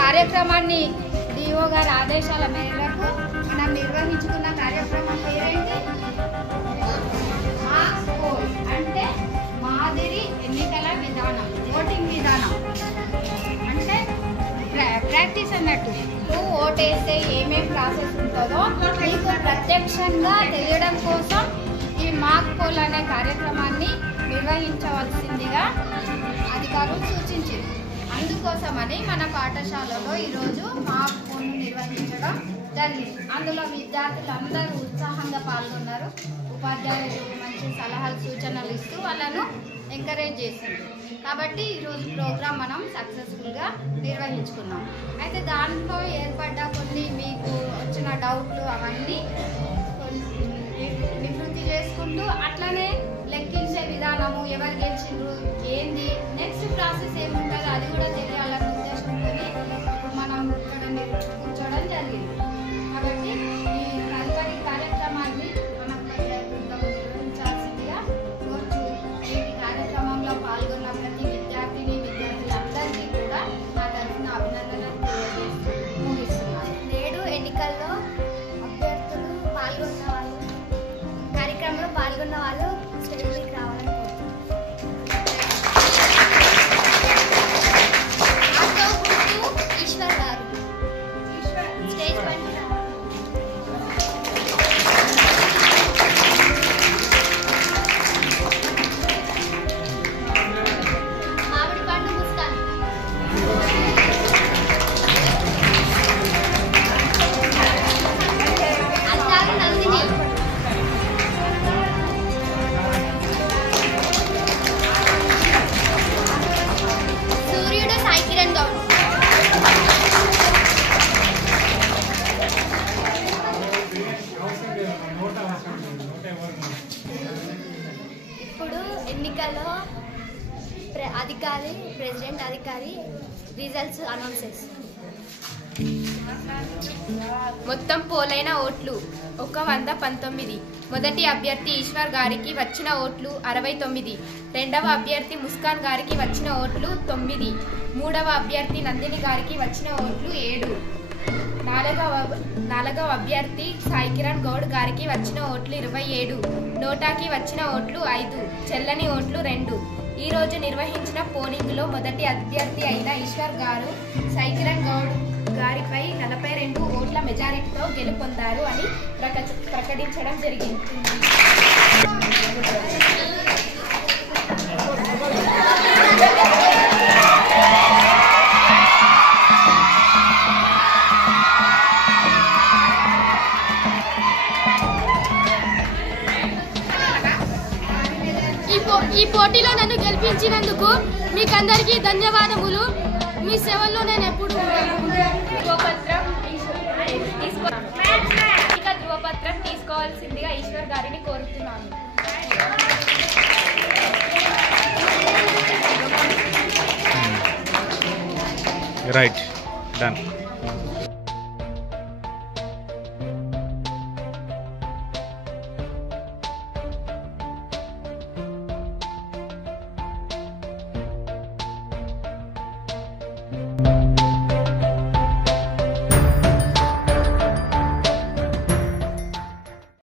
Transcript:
కార్యక్రమాన్ని డిఓ గారి ఆదేశాల మేరకు మనం నిర్వహించుకున్న కార్యక్రమం పేరేంటి? మాక్ పోల్ అంటే మాదిరి ఎన్నికల విధానం, ఓటింగ్ విధానం అంటే ప్రాక్టీస్ అన్నట్టు. నువ్వు ఓటేస్తే ఏమేమి ప్రాసెస్ ఉంటుందో నీకు ప్రత్యక్షంగా తెలియడం కోసం ఈ మాక్ పోల్ అనే కార్యక్రమాన్ని నిర్వహించవలసిందిగా అధికారులు సూచించారు. అందుకోసమని మన పాఠశాలలో ఈరోజు మాక్ పోల్ను నిర్వహించడం జరిగింది. అందులో విద్యార్థులందరూ ఉత్సాహంగా పాల్గొన్నారు. ఉపాధ్యాయులు మంచి సలహాలు సూచనలు ఇస్తూ వాళ్ళను ఎంకరేజ్ చేసింది. కాబట్టి ఈరోజు ప్రోగ్రాం మనం సక్సెస్ఫుల్గా నిర్వహించుకున్నాం. అయితే దాంట్లో ఏర్పడ్డ కొన్ని మీకు వచ్చిన డౌట్లు అవన్నీ నివృత్తి చేసుకుంటూ అట్లనే లెక్కించే విధానము, ఎవరు గెలిచిండ్రు, ఏంది నెక్స్ట్ ప్రాసెస్ ఏముంటుందో అది కూడా తెలియాలన్న ఉద్దేశంతో మనం ఇక్కడ కూర్చోవడం జరిగింది. కాబట్టి ఈ తదుపరి కార్యక్రమాన్ని మనం నిర్వహించాల్సిందిగా కోరుచు ఈ కార్యక్రమంలో పాల్గొన్న ప్రతి విద్యార్థులందరికీ కూడా నా తరఫున అభినందనలు తెలియజేస్తూ ముగిస్తున్నాను. నేడు ఎన్నికల్లో అభ్యర్థులు కార్యక్రమంలో పాల్గొన్న వాళ్ళు స్టేజ్కి రావాలని ఈశ్వర్ గారు స్టేజ్ పైన ఎన్నికల్లో ప్రెసిడెంట్ అధికారి రిజల్ట్స్ అనౌన్సెస్. మొత్తం పోలైన ఓట్లు 119. మొదటి అభ్యర్థి ఈశ్వర్ గారికి వచ్చిన ఓట్లు 69. రెండవ అభ్యర్థి ముస్కాన్ గారికి వచ్చిన ఓట్లు 9. మూడవ అభ్యర్థి నందిని గారికి వచ్చిన ఓట్లు 7. నాలుగవ అభ్యర్థి సాయి కిరణ్ గౌడ్ గారికి వచ్చిన ఓట్లు 27. నోటాకి వచ్చిన ఓట్లు 5. చెల్లని ఓట్లు 2. ఈ రోజు నిర్వహించిన పోలింగ్లో మొదటి అభ్యర్థి అయిన ఈశ్వర్ గారు సాయి కిరణ్ గౌడ్ గారిపై 42 ఓట్ల మెజారిటీతో గెలుపొందారు అని ప్రకటించడం జరిగింది. ఈ పోటీలో నన్ను గెలిపించినందుకు మీకందరికీ ధన్యవాదములు. మీ సేవల్లో నేను ఎప్పుడు ధృవపత్రం తీసుకోవాల్సిందిగా ఈశ్వర్ గారిని కోరుతున్నాను. Right, done.